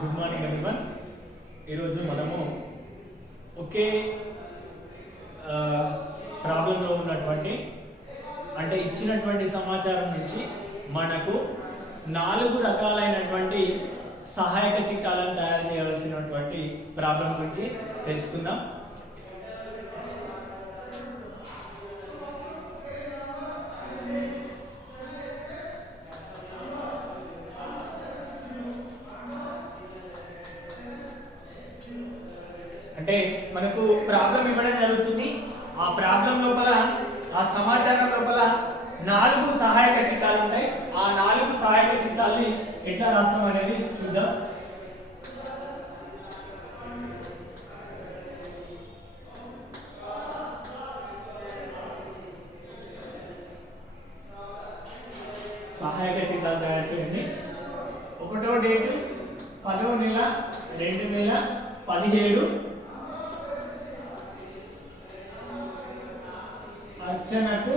Good morning everyone. ఈరోజు మనము ఒకే ప్రాబ్లంలో ఉన్నటువంటి అంటే ఇచ్చినటువంటి సమాచారం నుంచి మనకు 4 రకాలైనటువంటి సహాయక చిట్టాలను తయారు చేయవలసినటువంటి ప్రాబ్లం గురించి తెలుసుకుందాం. అంటే మనకు ప్రాబ్లం ఇవ్వడం జరుగుతుంది. ఆ ప్రాబ్లం లోపల ఆ సమాచారం లోపల 4 సహాయక చిట్టాలు ఉంటాయి. ఆ 4 సహాయక చిట్టాలని ఎట్లా రాస్తాం అనేది చూద్దాం. సహాయక చిట్టాలు తయారు చేయండి. 1వ డేటు 10వ నెల 2017. అర్చనకు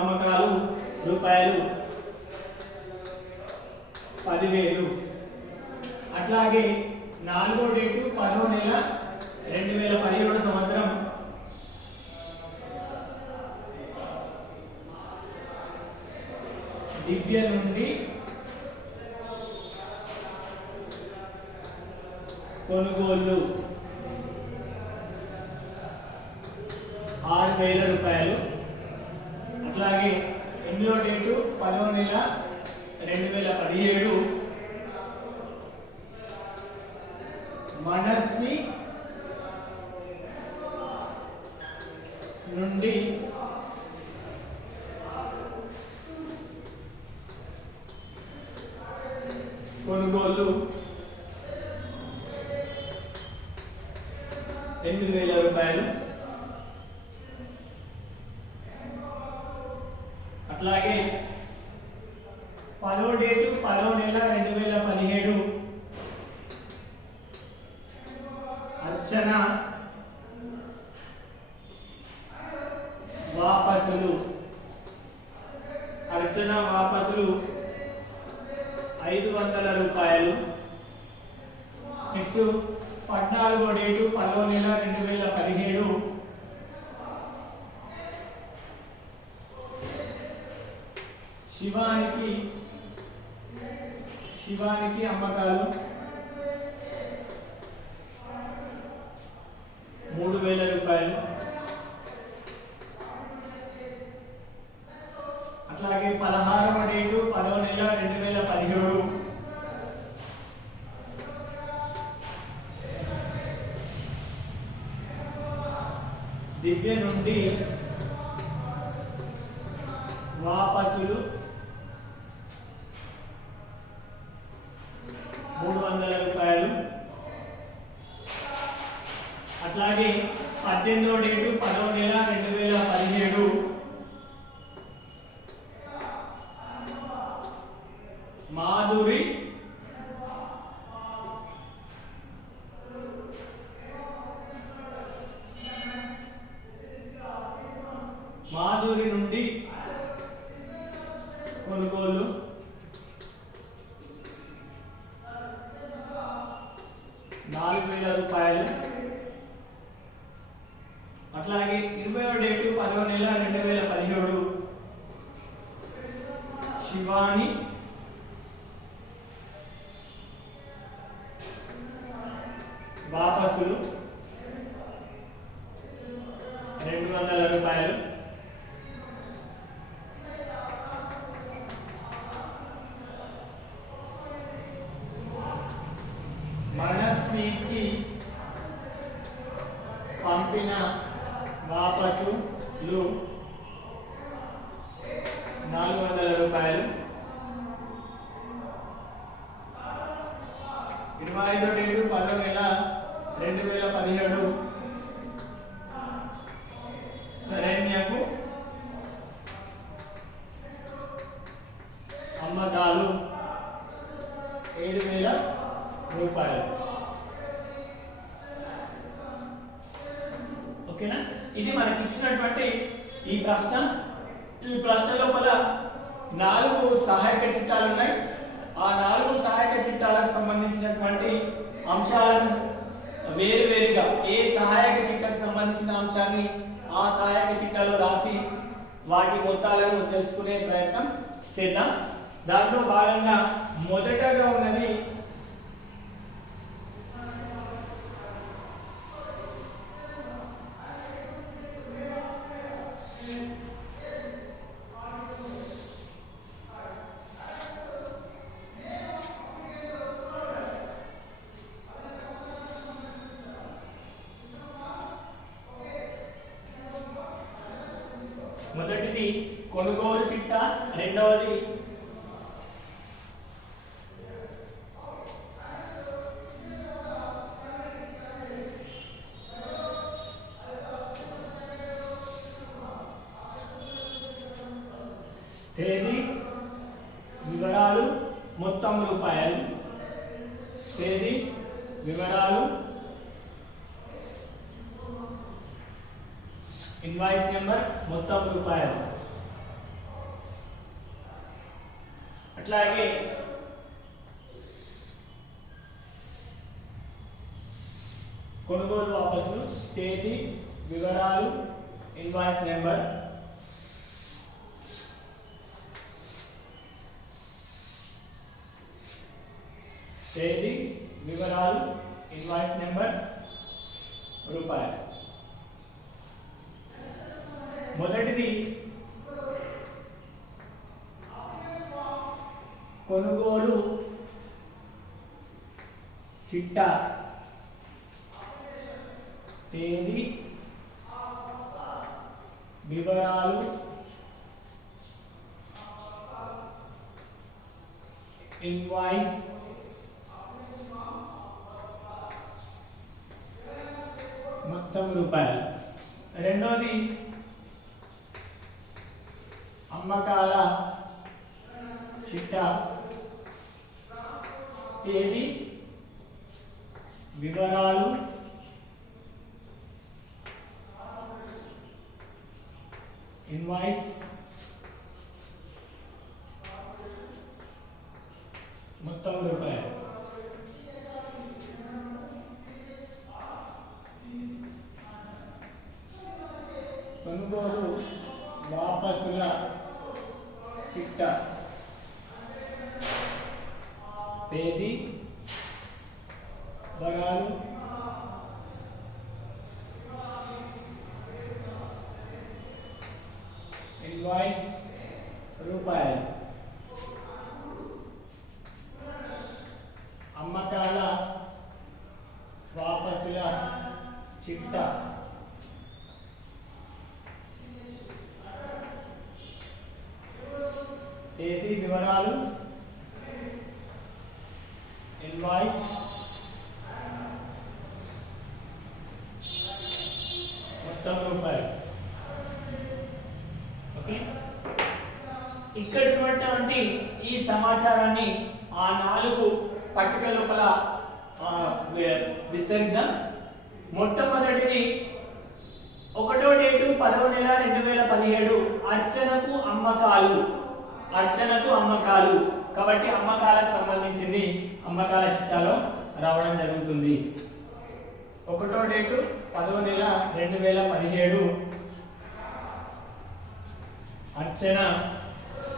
అమ్మకాలు రూపాయలు 10,000. అట్లాగే 4వ డేటు 10వ నెల 2017 సంవత్సరం దివ్య నుండి కొనుగోళ్ళు 6,000 రూపాయలు. అట్లాగే 8వ డేటు 10వ నెల 2017 మనస్వి నుండి కొనుగోలు 8,000 రూపాయలు. అట్లాగే 10వ డేటు 10వ నెల 2017 అర్చన వాపసులు 500 రూపాయలు. నెక్స్ట్ 14వ డేటు 10వ నెల 2017 శివానికి అమ్మకాలు 3,000 రూపాయలు. అట్లాగే 16వ డేటు 10వ నెల 2017 దివ్య నుండి వాపసులు 300 రూపాయలు. అట్లాగే 18వ డేటు 10వ నెల 2017 మాధురి నుండి కొనుగోలు 4,000 రూపాయలు. అట్లాగే 20వ డేటు 10వ నెల 2017 శివాని వాపసులు 200 రూపాయలు. మనస్వికి పంపిన వాపసులు 400 రూపాయలు. 25వ డేటు 10వ నెల 2017 శరణ్యకు అమ్మకాలు 7,000 రూపాయలు. ఓకేనా? ఇది మనకి ఇచ్చినటువంటి ఈ ప్రశ్న లోపల నాలుగు సహాయక చిట్టాలు ఉన్నాయి. ఆ నాలుగు సహాయక చిట్టాలకు సంబంధించినటువంటి అంశాలను వేరువేరుగా ఏ సహాయక చిట్టాకు సంబంధించిన అంశాన్ని ఆ సహాయక చిట్టాలో రాసి వాటి మొత్తాలను తెలుసుకునే ప్రయత్నం చేద్దాం. దాంట్లో భాగంగా మొదటగా ఉన్నది మొదటిది కొనుగోలు చిట్టా, రెండవది తేదీ వివరాలు మొత్తం రూపాయలు, తేదీ వివరాలు ఇన్వాయిస్ నెంబర్ మొత్తం రూపాయలు. అట్లాగే కొనుగోలు వాపసులు, తేదీ వివరాలు ఇన్వాయిస్ నెంబర్, తేదీ వివరాలు ఇన్వాయిస్ నెంబర్ రూపాయలు. మొదటిది కొనుగోలు చిట్టా, తేదీ వివరాలు ఇన్వాయిస్ మొత్తం రూపాయలు. రెండోది అమ్మకాల చిట్టా, తేదీ వివరాలు ఇన్వాయిస్ మొత్తం రూపాయలు. కొనుగోలు వాపసుల చిట్టా, తేదీ వివరాలు ఇన్వాయిస్ రూపాయలు. అమ్మకాల వాపసుల చిట్టా, తేదీ వివరాలు ఇన్వాయిస్ మొత్తం రూపాయలు. ఓకే, ఇక్కడ ఉన్నటువంటి ఈ సమాచారాన్ని ఆ నాలుగు పట్టిక లోపల విస్తరిద్దాం. మొట్టమొదటిది 1వ డేటు 10వ నెల 2017 అర్చనకు అమ్మకాలు, అర్చనకు అమ్మకాలు. కాబట్టి అమ్మకాలకు సంబంధించింది అమ్మకాల చిట్టాలో రావడం జరుగుతుంది. 1వ డేటు 10వ నెల 2017 అర్చన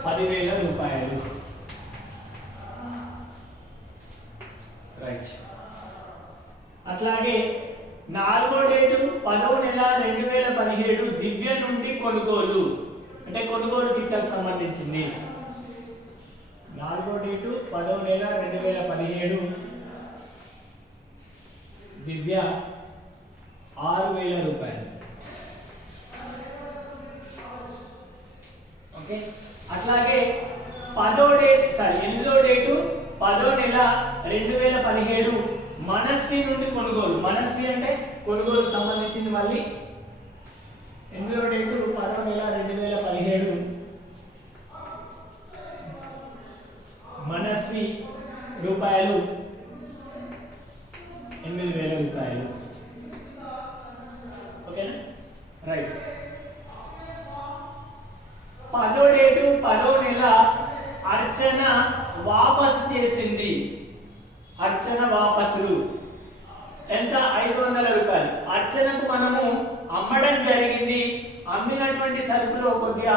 10,000 రూపాయలు. రైట్. అట్లాగే 4వ డేటు 10వ నెల 2017 దివ్య నుండి కొనుగోలు, అంటే కొనుగోలు చిట్టాకు సంబంధించింది. 4వ డేటు 10వ నెల 2017 దివ్య 6,000 రూపాయలు. ఓకే, అట్లాగే 8వ డేటు 10వ నెల 2017 మనస్వి నుండి కొనుగోలు. మనస్వి అంటే కొనుగోలుకు సంబంధించింది. మళ్ళీ 8వ డేటు 10వ నెల 2017 మనస్వి రూపాయలు 8,000 రూపాయలు. ఓకేనా? రైట్. 10వ డేటు 10వ నెల అర్చన వాపసులు ఎంత 500 రూపాయలు. అర్చనకు మనము అమ్మడం జరిగింది, అమ్మినటువంటి సరుకులో కొద్దిగా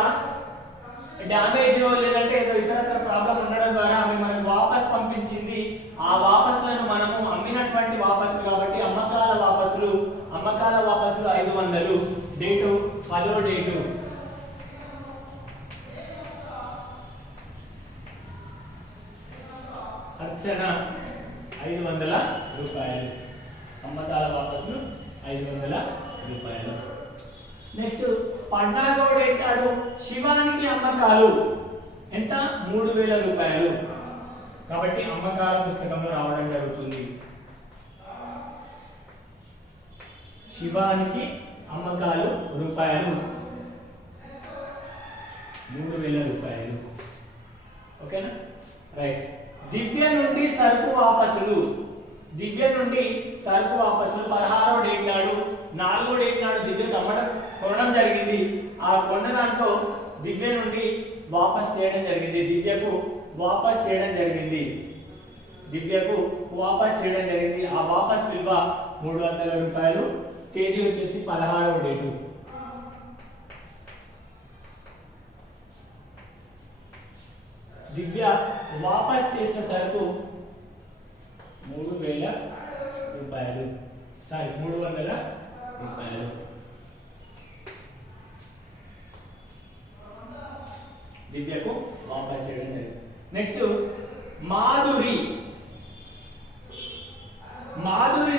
డ్యామేజ్ లేదంటే ఏదో ఇతరత్ర ప్రాబ్లం ఉండడం ద్వారా ఆమె మనకు వాపస్ పంపించింది. ఆ వాపసులను మనము అమ్మినటువంటి వాపసులు కాబట్టి అమ్మకాల వాపసులు 500. డేటు 10వ డేటు. అర్చన 500 రూపాయలు, అమ్మకాల వాపసులు 500 రూపాయలు. నెక్స్ట్ 14వ డేటాడు శివానికి అమ్మకాలు ఎంత 3000 రూపాయలు. కాబట్టి అమ్మకాల పుస్తకంలో రావడం జరుగుతుంది. శివానికి అమ్మకాలు రూపాయలు 3000 రూపాయలు. ఓకేనా, రైట్. దివ్య నుండి సరుకు వాపసులు. దివ్య నుండి సరుకు వాపసులు 16వ డేట్ నాడు 4వ డేట్ నాడు దివ్యకు కొనడం జరిగింది. ఆ కొన్న దాంట్లో దివ్య నుండి వాపస్ చేయడం జరిగింది. దివ్యకు వాపస్ చేయడం జరిగింది. ఆ వాపస్ విలువ 300 రూపాయలు. తేదీ వచ్చేసి 16వ డేటు. దివ్య వాపస్ చేసిన సరుకు 3000 రూపాయలు, 300 రూపాయలు. దివ్యకు వాపస్ చేయడం జరిగింది. నెక్స్ట్ మాధురి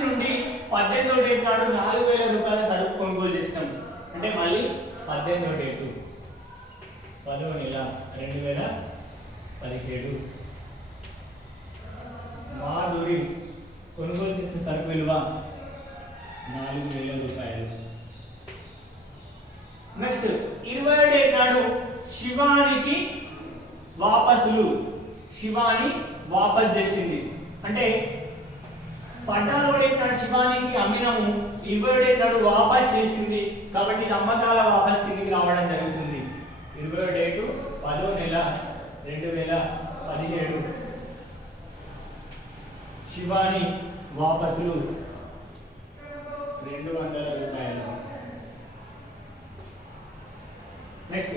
నుండి 18వ డేట్ నాడు 4000 రూపాయల సరుకు కొనుగోలు చేసినాం. అంటే మళ్ళీ 18వ డేటు 10వ నెల 2017. మాధురి కొనుగోలు చేసిన సరుకు విలువ 4000 రూపాయలు. నెక్స్ట్ 20వ డేట్ నాడు శివానికి వాపసులు. శివాని వాపస్ చేసింది. అంటే 14వ డేట్ నాడు శివానికి అమ్మినము, 20వ డేట్ నాడు వాపస్ చేసింది. కాబట్టి ఇది అమ్మకాల వాపస్ కిందికి రావడం జరుగుతుంది. 20వ డేటు 10వ నెల 2017. శివాని వాపసులు 200 రూపాయలు. నెక్స్ట్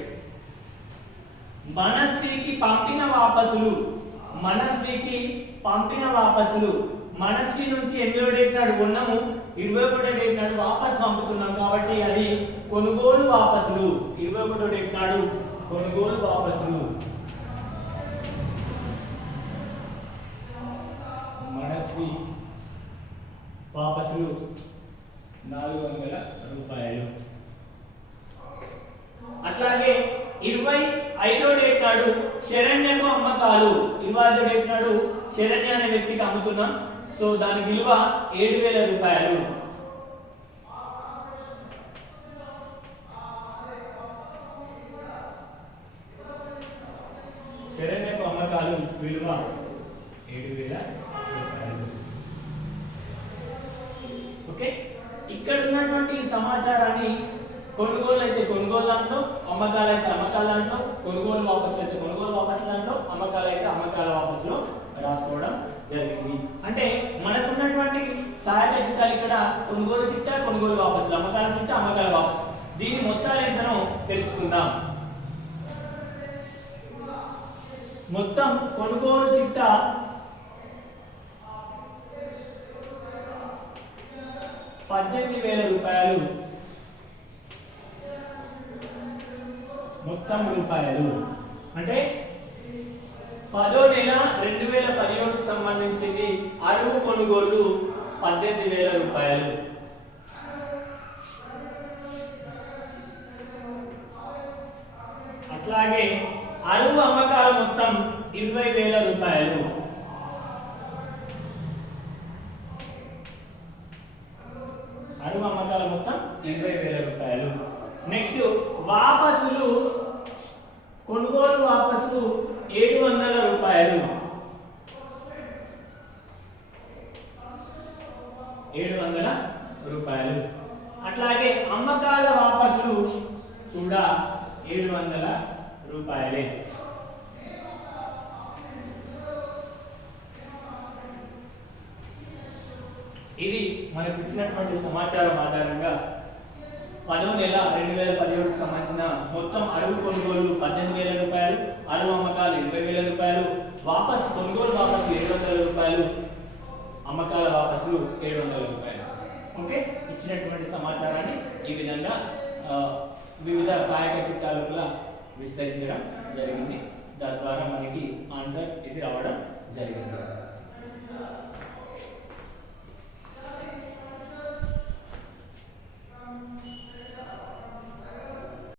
మనస్వికి పంపిన వాపసులు. మనస్వి నుంచి 8వ డేట్ నాడు కొన్నాము, 21వ డేట్ నాడు వాపస్ పంపుతున్నాం. కాబట్టి అది కొనుగోలు వాపసులు. 21వ డేట్ నాడు కొనుగోలు వాపసులు. మనస్వి వాపసులు 400 రూపాయలు. అట్లాగే 25వ డేట్ నాడు శరణ్యకు అమ్మకాలు. 25వ డేట్ నాడు శరణ్య అనే వ్యక్తికి అమ్ముతున్నాం. సో దాని విలువ 7000 రూపాయలు. శరణ్యకు అమ్మకాలు విలువ 7000 రూపాయలు. ఓకే, ఇక్కడ ఉన్నటువంటి సమాచారాన్ని కొనుగోలు అయితే కొనుగోలు దాంట్లో, అమ్మకాలు అయితే అమ్మకాల దాంట్లో, కొనుగోలు వాపసులు అయితే కొనుగోలు వాపసు దాంట్లో, అమ్మకాలు అయితే అమ్మకాల వాపసులో రాసుకోవడం జరిగింది. అంటే మనకున్నటువంటి సహాయక చిట్టాలు ఇక్కడ కొనుగోలు చిట్టా, కొనుగోలు వాపసులు, అమ్మకాల చిట్టా, అమ్మకాల వాపసు. దీని మొత్తాలు ఎంతనో తెలుసుకుందాం. మొత్తం కొనుగోలు చిట్టా 18,000 రూపాయలు. మొత్తం రూపాయలు అంటే 10వ నెల 2017కు సంబంధించింది అరువు కొనుగోలు 18,000 రూపాయలు. అట్లాగే అరువు అమ్మకాల మొత్తం 20,000 రూపాయలు. అరువు అమ్మకాల మొత్తం 20,000 రూపాయలు. నెక్స్ట్ వాపసులు, కొనుగోలు వాపసులు 700 రూపాయలు. 700 రూపాయలు. అట్లాగే అమ్మకాల వాపసులు కూడా 700 రూపాయలే. ఇది మనకు ఇచ్చినటువంటి సమాచారం ఆధారంగా 10వ నెల 2017కు సంబంధించిన మొత్తం అరువు కొనుగోళ్లు 18,000 రూపాయలు, అరువు అమ్మకాలు 20,000 రూపాయలు, కొనుగోలు వాపసు 700 రూపాయలు, అమ్మకాల వాపసులు 700 రూపాయలు. ఓకే, ఇచ్చినటువంటి సమాచారాన్ని ఈ విధంగా వివిధ సహాయక చిట్టాల లోపల విస్తరించడం జరిగింది. తద్వారా మనకి ఆన్సర్ ఇది రావడం జరిగింది.